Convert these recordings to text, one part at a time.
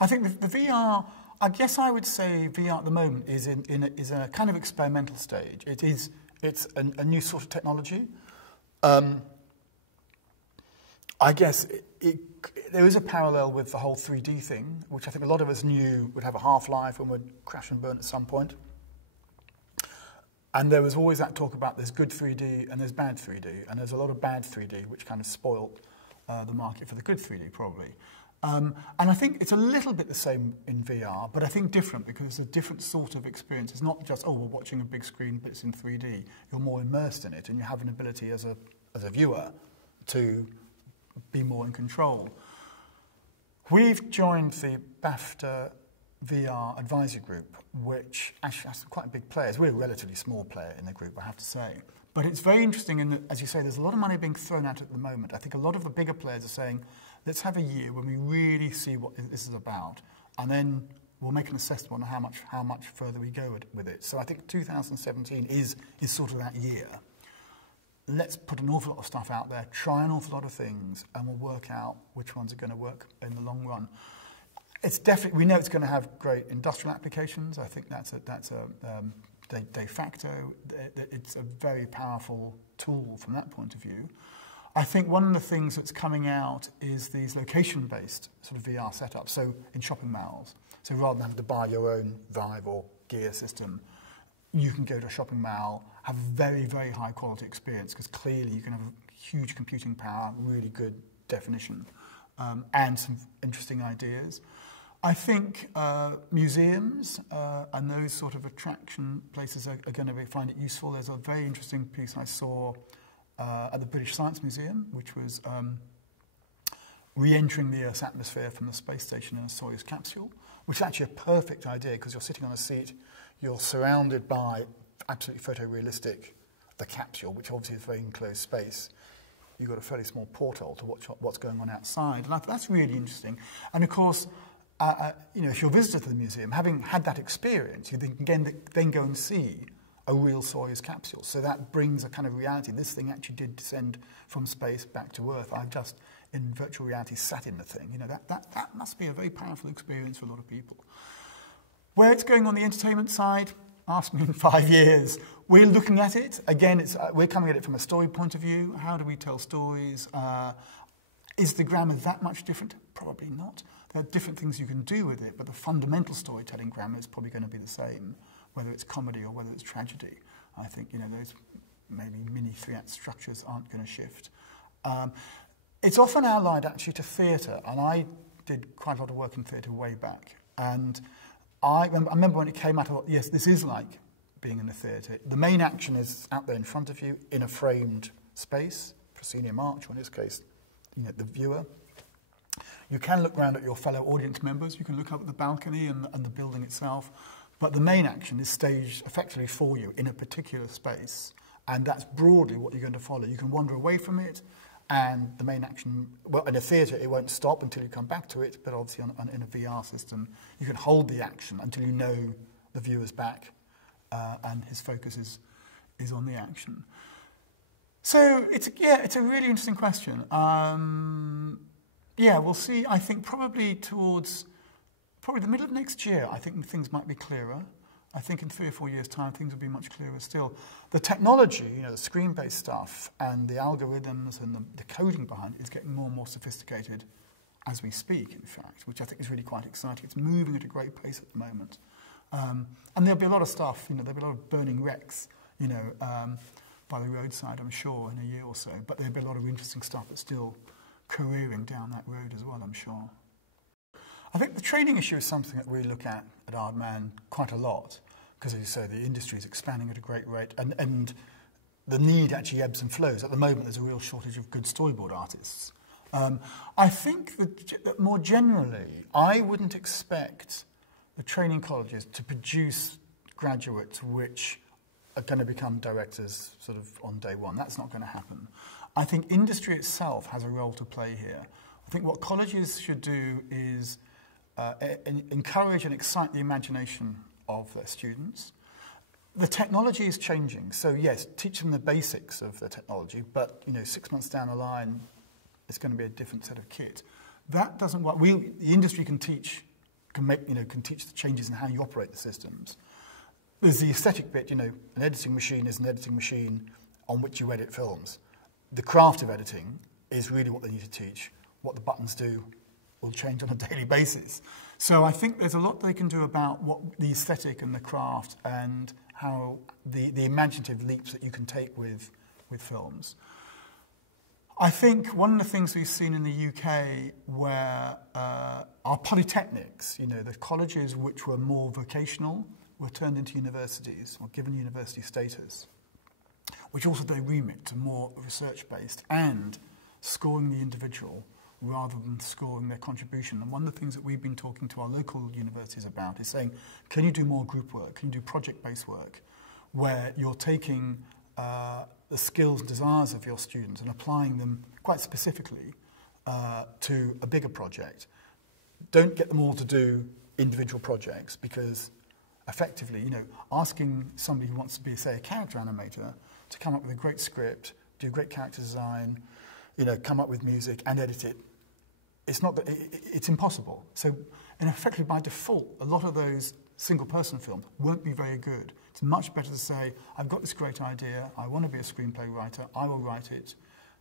I think the VR, I guess I would say VR at the moment is is a kind of experimental stage. It's a new sort of technology. I guess there is a parallel with the whole 3D thing, which I think a lot of us knew would have a half-life and would crash and burn at some point. And there was always that talk about there's good 3D and there's bad 3D, and there's a lot of bad 3D, which kind of spoilt the market for the good 3D, probably. And I think it's a little bit the same in VR, but I think different, because it's a different sort of experience. It's not just, oh, we're watching a big screen, but it's in 3D. You're more immersed in it, and you have an ability as a viewer to be more in control. We've joined the BAFTA VR advisory group, which actually has quite big players. We're a relatively small player in the group, I have to say. But it's very interesting in that, as you say, there's a lot of money being thrown out at the moment. I think a lot of the bigger players are saying, let's have a year when we really see what this is about, and then we'll make an assessment on how much further we go with it. So I think 2017 is sort of that year. Let's put an awful lot of stuff out there, try an awful lot of things, and we'll work out which ones are going to work in the long run. It's definitely, we know it's going to have great industrial applications. I think that's a de facto. It's a very powerful tool from that point of view. I think one of the things that's coming out is these location-based sort of VR setups, so in shopping malls. So rather than having to buy your own Vive or Gear system, you can go to a shopping mall, have a very, very high quality experience, because clearly you can have huge computing power, really good definition, and some interesting ideas. I think museums and those sort of attraction places are going to find it useful. There's a very interesting piece I saw at the British Science Museum, which was re-entering the Earth's atmosphere from the space station in a Soyuz capsule, which is actually a perfect idea, because you're sitting on a seat, you're surrounded by absolutely photorealistic the capsule, which obviously is a very enclosed space. You've got a fairly small porthole to watch what's going on outside, and that's really interesting. And of course, you know, if you're a visitor to the museum, having had that experience, you then go and see a real Soyuz capsule. So that brings a kind of reality. This thing actually did descend from space back to Earth. I've just, in virtual reality, sat in the thing. You know, that must be a very powerful experience for a lot of people. Where it's going on the entertainment side, ask me in 5 years. We're looking at it. Again, we're coming at it from a story point of view. How do we tell stories? Is the grammar that much different? Probably not. There are different things you can do with it, but the fundamental storytelling grammar is probably going to be the same, whether it's comedy or whether it's tragedy. I think, you know, those maybe mini three-act structures aren't going to shift. It's often allied actually to theatre, and I did quite a lot of work in theatre way back. And I remember when it came out, I thought, yes, this is like being in a theatre. The main action is out there in front of you in a framed space, proscenium arch, or in this case, you know, the viewer. You can look around at your fellow audience members. You can look up at the balcony and the building itself. But the main action is staged effectively for you in a particular space. And that's broadly what you're going to follow. You can wander away from it, and the main action, well, in a theatre, it won't stop until you come back to it, but obviously in a VR system, you can hold the action until you know the viewer's back, and his focus is on the action. So it's a really interesting question. Yeah, we'll see. I think probably towards the middle of next year, I think things might be clearer. I think in 3 or 4 years' time, things will be much clearer still. The technology, you know, the screen-based stuff and the algorithms and the coding behind it is getting more and more sophisticated as we speak, in fact, which I think is really quite exciting. It's moving at a great pace at the moment. And there'll be a lot of stuff, you know, there'll be a lot of burning wrecks, you know, by the roadside, I'm sure, in a year or so. But there'll be a lot of interesting stuff that's still careering down that road as well, I'm sure. I think the training issue is something that we look at Aardman quite a lot, because as you say, the industry is expanding at a great rate, and the need actually ebbs and flows. At the moment, there's a real shortage of good storyboard artists. I think that more generally, I wouldn't expect the training colleges to produce graduates which are going to become directors sort of on day one. That's not going to happen. I think industry itself has a role to play here. I think what colleges should do is encourage and excite the imagination of their students. The technology is changing, so yes, teach them the basics of the technology, but you know, 6 months down the line, it's going to be a different set of kit. That doesn't work. The industry can teach can teach the changes in how you operate the systems. There's the aesthetic bit, an editing machine is an editing machine on which you edit films. The craft of editing is really what they need to teach. What the buttons do will change on a daily basis. So I think there's a lot they can do about what the aesthetic and the craft and how the imaginative leaps that you can take with films. I think one of the things we've seen in the UK where our polytechnics, the colleges which were more vocational, were turned into universities or given university status, which also they remit to more research-based and scoring the individual rather than scoring their contribution. And one of the things that we've been talking to our local universities about is saying, can you do more group work? Can you do project-based work where you're taking the skills and desires of your students and applying them quite specifically to a bigger project? Don't get them all to do individual projects because effectively, asking somebody who wants to be, say, a character animator to come up with a great script, do great character design, come up with music and edit it, it's impossible. So, and effectively by default, a lot of those single-person films won't be very good. It's much better to say, I've got this great idea, I want to be a screenplay writer, I will write it,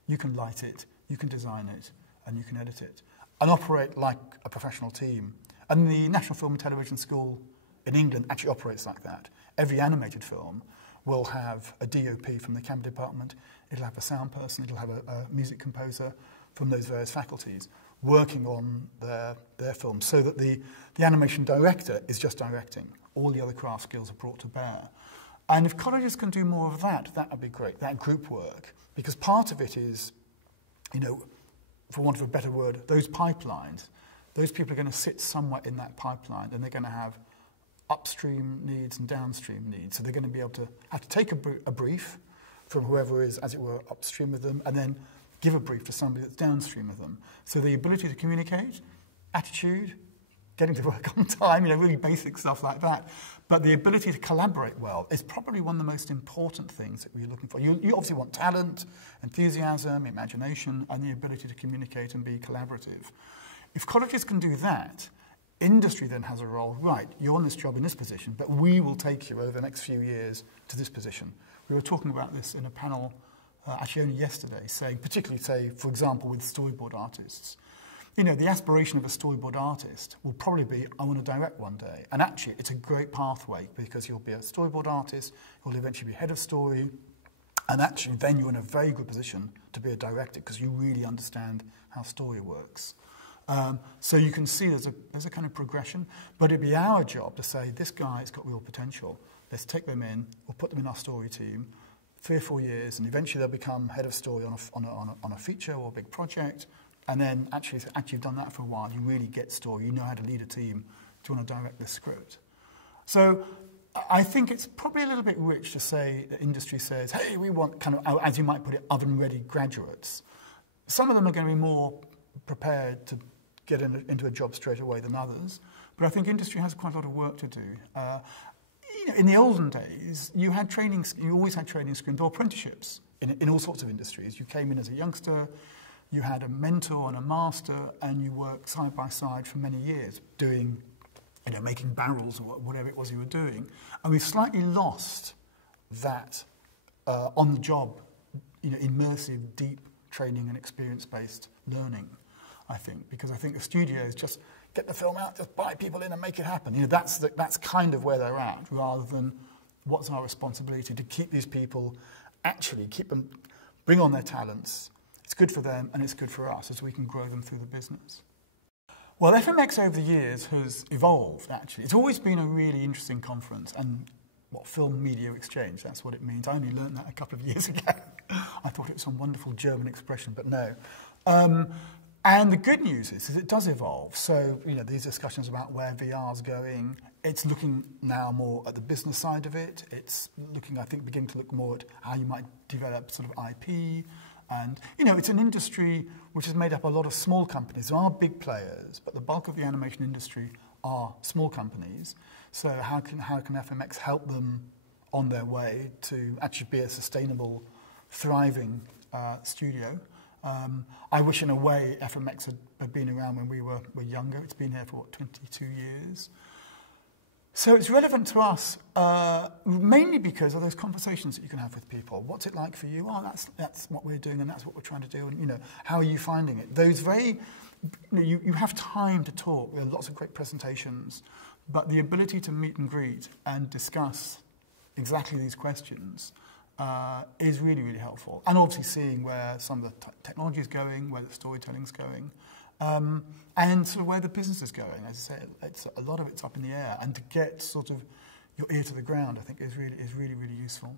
you can light it, you can design it, and you can edit it. And operate like a professional team. And the National Film and Television School in England actually operates like that. Every animated film will have a DOP from the camera department, it'll have a sound person, it'll have a music composer from those various faculties working on their film so that the animation director is just directing. All the other craft skills are brought to bear. And if colleges can do more of that, that would be great, that group work. Because part of it is, for want of a better word, those pipelines. Those people are going to sit somewhere in that pipeline and they're going to have upstream needs and downstream needs. So they're going to be able to have to take a brief from whoever is, as it were, upstream of them and then give a brief to somebody that's downstream of them. So the ability to communicate, attitude, getting to work on time, really basic stuff like that. But the ability to collaborate well is probably one of the most important things that we're looking for. You obviously want talent, enthusiasm, imagination, and the ability to communicate and be collaborative. If colleges can do that, industry then has a role. Right, you're on this job in this position, but we will take you over the next few years to this position. We were talking about this in a panel actually only yesterday, saying, particularly, say, for example, with storyboard artists. The aspiration of a storyboard artist will probably be, I want to direct one day. And actually, it's a great pathway because you'll be a storyboard artist, you'll eventually be head of story, and actually then you're in a very good position to be a director because you really understand how story works. So you can see there's a kind of progression, but it'd be our job to say, this guy's got real potential. Let's take them in, we'll put them in our story team, 3 or 4 years, and eventually they'll become head of story on a feature or a big project. And then actually you've done that for a while, you really get story, you know how to lead a team, do you want to direct this script? So I think it's probably a little bit rich to say that industry says, hey, we want kind of, as you might put it, oven-ready graduates. Some of them are going to be more prepared to get into a job straight away than others, but I think industry has quite a lot of work to do. In the olden days, you always had training schemes or apprenticeships in all sorts of industries. You came in as a youngster, you had a mentor and a master, and you worked side by side for many years doing, making barrels or whatever it was you were doing. And we've slightly lost that on-the-job, immersive, deep training and experience-based learning, I think, because I think the studios just get the film out, just buy people in and make it happen. That's kind of where they're at, rather than what's our responsibility to keep these people, actually keep them, bring on their talents. It's good for them and it's good for us as we can grow them through the business. Well, FMX over the years has evolved, actually. It's always been a really interesting conference, and Film Media Exchange, that's what it means. I only learned that a couple of years ago. I thought it was some wonderful German expression, but no. And the good news is it does evolve. So, these discussions about where VR's going, it's looking now more at the business side of it. It's looking, I think, beginning to look more at how you might develop sort of IP. And, it's an industry which is made up of a lot of small companies. There are big players, but the bulk of the animation industry are small companies. So how can FMX help them on their way to actually be a sustainable, thriving studio? I wish, in a way, FMX had been around when we were younger. It's been here for, what, 22 years. So it's relevant to us, mainly because of those conversations that you can have with people. What's it like for you? Oh, that's what we're doing, and that's what we're trying to do. And, you know, how are you finding it? Those very, you have time to talk. There are lots of great presentations, but the ability to meet and greet and discuss exactly these questions is really, really helpful. And obviously seeing where some of the technology is going, where the storytelling's going, and sort of where the business is going. As I say, a lot of it's up in the air, and to get sort of your ear to the ground, I think, is really, really useful.